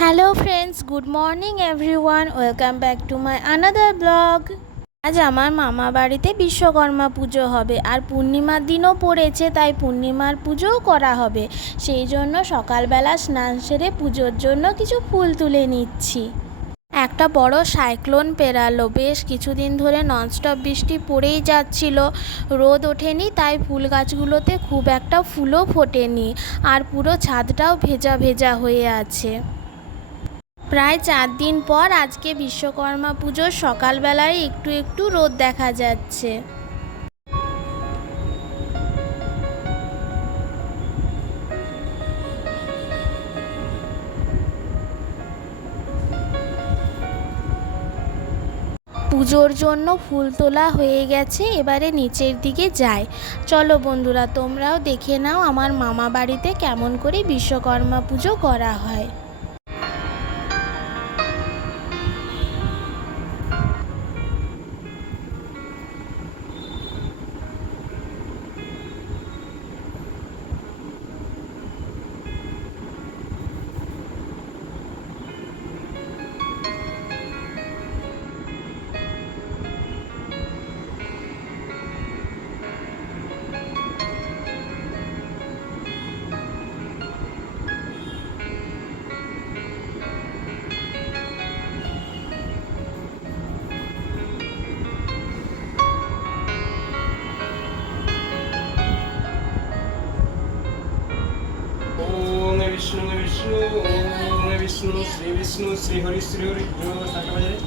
Hello friends, good morning everyone, welcome back to my another blog. আজ আমার মামা বাড়িতে বিশ্বকর্মা পুজো হবে আর পূর্ণিমার দিনও পড়েছে, তাই পূর্ণিমার পুজোও করা হবে। সেই জন্য সকালবেলা স্নান সেরে পুজোর জন্য কিছু ফুল তুলে নিচ্ছি। একটা বড় সাইক্লোন পেরালো, বেশ কিছুদিন ধরে ননস্টপ বৃষ্টি পড়েই যাচ্ছিল, রোদ ওঠেনি, তাই ফুল গাছগুলোতে খুব একটা ফুলও ফোটেনি আর পুরো ছাদটাও ভেজা ভেজা হয়ে আছে। প্রায় 4 দিন পর আজকে বিশ্বকর্মা পুজোর সকালবেলায় একটু একটু রোদ দেখা যাচ্ছে। পুজোর জন্য ফুল তোলা হয়ে গেছে, এবারে নিচের দিকে যাই। চলো বন্ধুরা, তোমরাও দেখে নাও আমার মামা বাড়িতে কেমন করে বিশ্বকর্মা পুজো করা হয়। ओम विष्णु विष्णु ओम विष्णु श्री हरि जो साका बजारे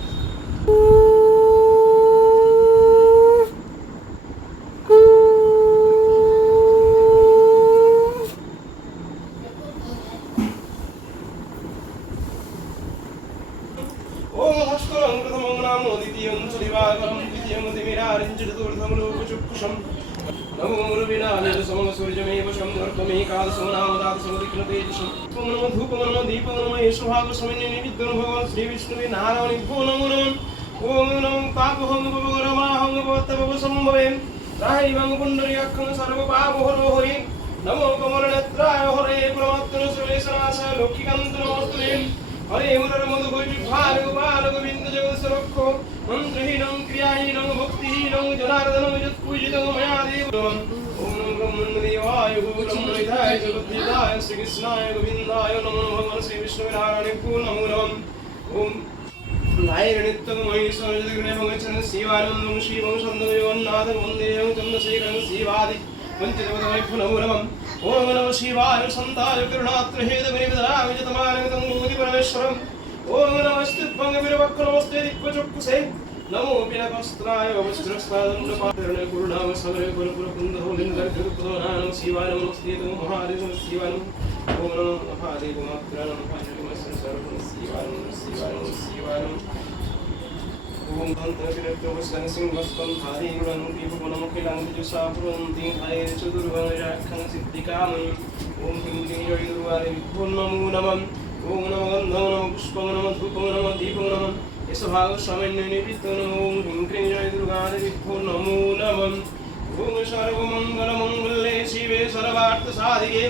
ओम भास्करं प्रथमं नाम द्वितीयं च दिवाकरं तृतीयं तिमिरारं च चतुर्थं लोकचक्षुषं नमो मुरविनाले समं सूर्यमेव शम्भर्कमेकादशो नाम दातसमधिकृतेजसं त्वं नमो धूपं नमो दीपं नमो येषभागस्वामिने निमित्तं भगवान् श्रीविष्णुवे नारायणिभ्यो नमो नमः ओम नमो पापहं भवगरमाहं भवत्तभवसम्भवे राहिवं पुण्डरीकाक्षं सर्वपापहरो हरि नमो कमलनेत्राय हरे परमात्मने सुरेशनाशाय लौकिकान्त नमोस्तुते हरे मुरर मधुभुज भार गोपाल गोविंद जगत्सरक्षो मंत्रहीनं क्रियाहीनं भक्तिहीनं जनार्दनं यत्पूजितं मया देवम् ओम नमो ब्रह्मदेवाय गोब्रह्मनिधाय जगद्धिताय श्रीकृष्णाय गोविन्दाय नमो भगवान् श्रीविष्णुनारायणाय नमो नमः ओम नारायणित्तं महेश्वर जगन्नाथ भगवान् शिवानन्दं शिवं सन्दं जगन्नाथं वन्दे चन्द्रशेखरं शिवादि वञ्चितवदवै नमो नमः ओम नमः शिवाय संताय करुणात्रहेतविनिविदरामि जतमानगतं भूति परमेश्वरम् ओम नमस्ते विरवक्नमस्ते दिक्पचक्षुषे नमो पिनकस्त्राय वज्रस्तादण्डपातरणे गुरुनाम समरे कुलपुरकुन्दहोलिन्दर्घृतपदनानं शिवाय नमस्ते तं महादेव शिवाय ओम नमो महादेव मात्राणं महादेवस्य सर्वं शिवाय शिवाय ओम धन्वन्तरिक्तवस्तं सिंहस्तं धारीगुणं दीपवनमुखिलं तेजसापुरन्ति हाय चतुर्वनराखं सिद्धिकामं ओम ह्रीं क्लीं जय दुर्वारे विभो नमो नमः ओम नमो गन्धं नमो पुष्पं नमो धूपं नमो दीपं नमः यशभागस्वामिन्ये निमित्तं नमो ह्रीं क्लीं जय दुर्वारे विभो नमो नमः ओम सर्वमङ्गलमङ्गले शिवे सर्वार्थसाधिके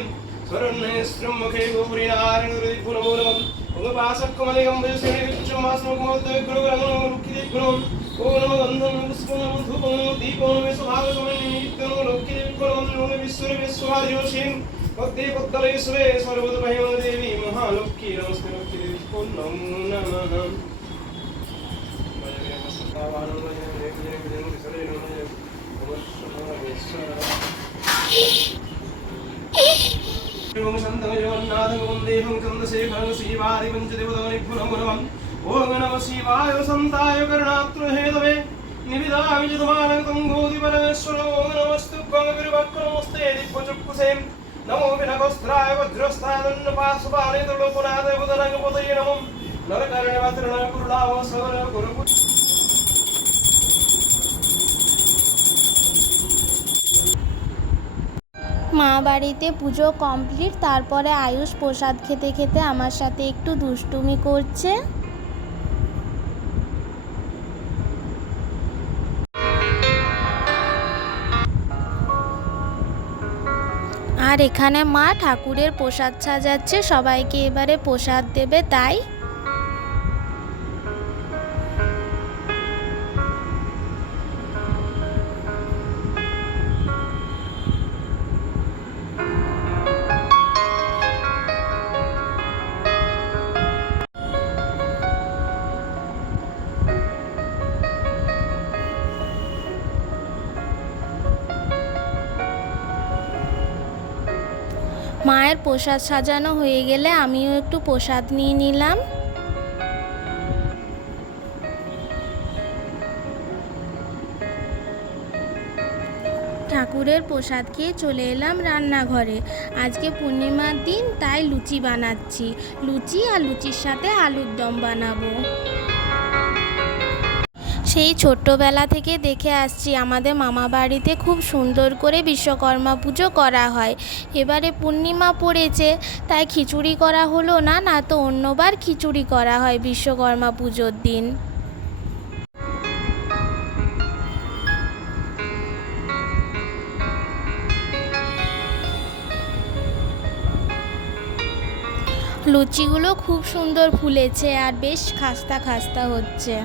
शरण्ये त्र्यम्बके गौरी नारायणे विभो नमो नमः पाशकमलिकं वैश्वरिकचमास्मोमोदयग्रहगणमुखिदिग्रहं ओम नमो गन्धं पुष्पं नमो धूपं नमो दीपं नमो स्वभागसमन्वितं लोकिदिग्रहं नमो विश्वविश्वादियोषिं भक्ति पद्मलेश्वरे सर्वतोपहिमं देवी महालक्ष्मी नमस्ते लक्ष्मी नमो नमः ओम शान्तं जगन्नाथं वन्देहं चन्द्रशेखरं शिवादि पञ्चदेवतानिभ्यो नमो नमः ओम नमः शिवाय सन्ताय करुणात्रहेतवे निविदामि जतमानगतं भूति परमेश्वर ओम नमस्तुभ्यं विरवक्नमस्ते दिक्पचक्षुषे नमो पिनकस्त्राय वज्रस्त्राय दण्डपाशपाणे त्रिलोकनाथाय बुधनागपतये नमो नरकारणिवासरणाय कुरुणाव सवर गुरुपु মা বাড়িতে পুজো কমপ্লিট, তারপরে আয়ুষ প্রসাদ খেতে খেতে আমার সাথে একটু দুষ্টুমি করছে। আর এখানে মা ঠাকুরের প্রসাদ সাজাচ্ছে, সবাইকে এবারে প্রসাদ দেবে তাই। মায়ের প্রসাদ সাজানো হয়ে গেলে আমিও একটু প্রসাদ নিয়ে নিলাম। ঠাকুরের প্রসাদ খেয়ে চলে এলাম রান্নাঘরে। আজকে পূর্ণিমার দিন, তাই লুচি বানাচ্ছি। লুচি আর লুচির সাথে আলুর দম বানাবো। সেই ছোট্টবেলা থেকে দেখে আসছি আমাদের মামা বাড়িতে খুব সুন্দর করে বিশ্বকর্মা পুজো করা হয়। এবারে পূর্ণিমা পড়েছে, তাই খিচুড়ি করা হলো না, না তো অন্যবার খিচুড়ি করা হয় বিশ্বকর্মা পুজোর দিন। লুচিগুলো খুব সুন্দর ফুলেছে আর বেশ খাস্তা খাস্তা হচ্ছে।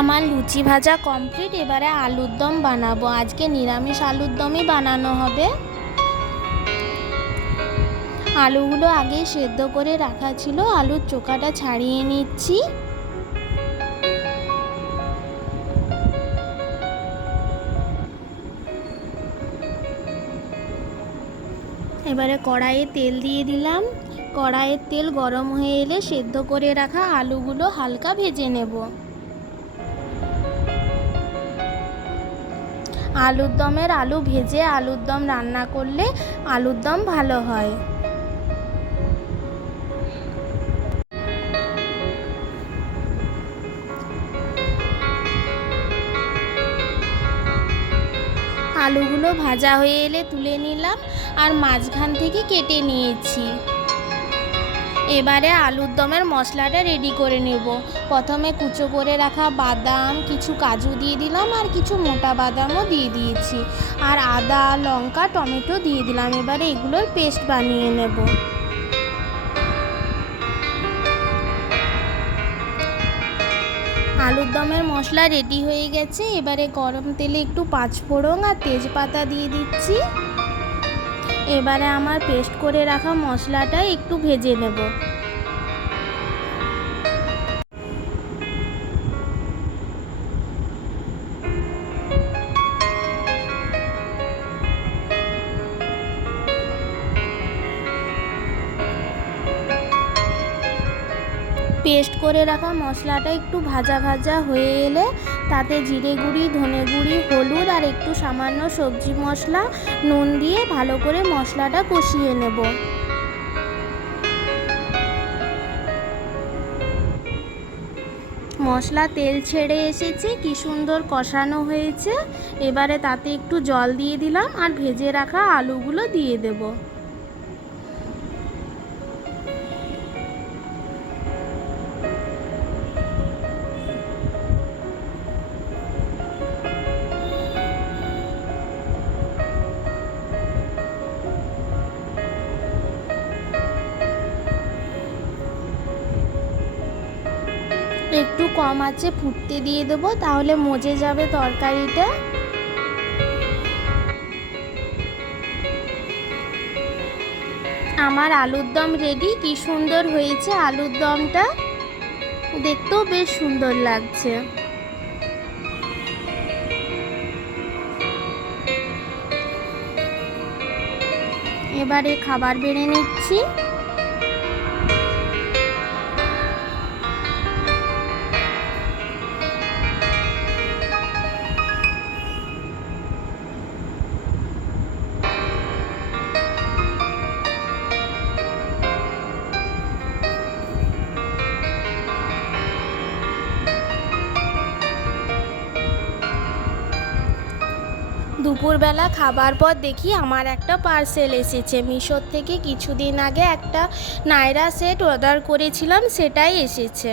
আমার লুচি ভাজা কমপ্লিট, এবারে আলুর দম বানাবো। আজকে নিরামিষ আলুর দমই বানানো হবে। আলুগুলো আগেই সেদ্ধ করে রাখা ছিল, আলুর চোখাটা ছাড়িয়ে নিচ্ছি। এবারে কড়াইয়ে তেল দিয়ে দিলাম। কড়াইয়ের তেল গরম হয়ে এলে সেদ্ধ করে রাখা আলুগুলো হালকা ভেজে নেব। আলুর দমের আলু ভেজে আলুর দম রান্না করলে আলুর দম ভালো হয়। আলুগুলো ভাজা হয়ে এলে তুলে নিলাম আর মাঝখান থেকে কেটে নিয়েছি। এবারে আলুর দমের মশলাটা রেডি করে নেব। প্রথমে কুচো করে রাখা বাদাম, কিছু কাজু দিয়ে দিলাম আর কিছু মোটা বাদামও দিয়ে দিয়েছি, আর আদা, লঙ্কা, টমেটো দিয়ে দিলাম। এবারে এগুলোর পেস্ট বানিয়ে নেব। আলুর দমের মশলা রেডি হয়ে গেছে। এবারে গরম তেলে একটু পাঁচফোড়ন আর তেজপাতা দিয়ে দিচ্ছি। এবারে আমার পেস্ট করে রাখা মশলাটা একটু ভেজে নেব। পেস্ট করে রাখা মশলাটা একটু ভাজা ভাজা হয়ে এলে তাতে জিরে গুঁড়ি, ধনে গুঁড়ি, হলুদ আর একটু সামান্য সবজি মশলা, নুন দিয়ে ভালো করে মশলাটা কষিয়ে নেব। মশলা তেল ছেড়ে এসেছে, কি সুন্দর কষানো হয়েছে। এবারে তাতে একটু জল দিয়ে দিলাম আর ভেজে রাখা আলুগুলো দিয়ে দেব। একটু কম আঁচে ফুটতে দিয়ে দেবো, তাহলে মজে যাবে তরকারিটা। আমার আলুর দম রেডি। কি সুন্দর হয়েছে আলুর দমটা, দেখতেও বেশ সুন্দর লাগছে। এবারে খাবার বেড়ে নিচ্ছি। দুপুরবেলা খাবার পর দেখি আমার একটা পার্সেল এসেছে। মিশোর থেকে কিছুদিন আগে একটা নায়রা সেট অর্ডার করেছিলাম, সেটাই এসেছে।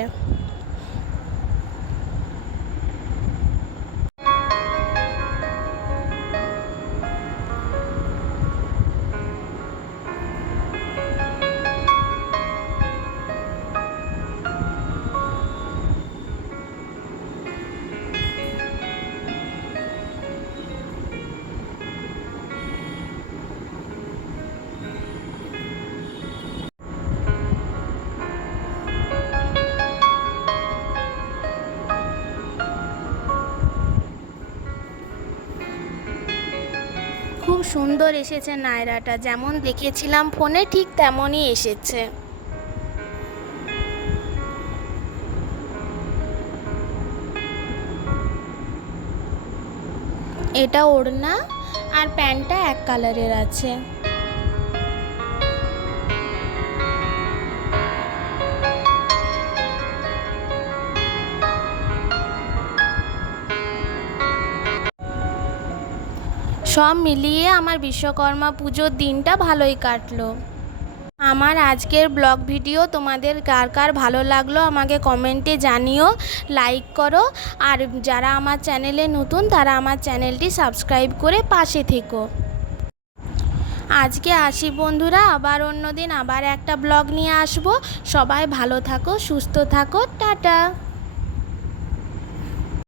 খুব সুন্দর এসেছে নায়রাটা, যেমন দেখেছিলাম ফোনে ঠিক তেমনই এসেছে। এটা ওড়না আর প্যান্টটা এক কালারের আছে। সব মিলিয়ে আমার বিশ্বকর্মা পুজোর দিনটা ভালোই কাটলো। আমার আজকের ব্লগ ভিডিও তোমাদের কার কার ভালো লাগলো আমাকে কমেন্টে জানিও, লাইক করো, আর যারা আমার চ্যানেলে নতুন তারা আমার চ্যানেলটি সাবস্ক্রাইব করে পাশে থেকো। আজকে আসি বন্ধুরা, আবার অন্য দিন আবার একটা ব্লগ নিয়ে আসবো। সবাই ভালো থাকো, সুস্থ থাকো, টাটা।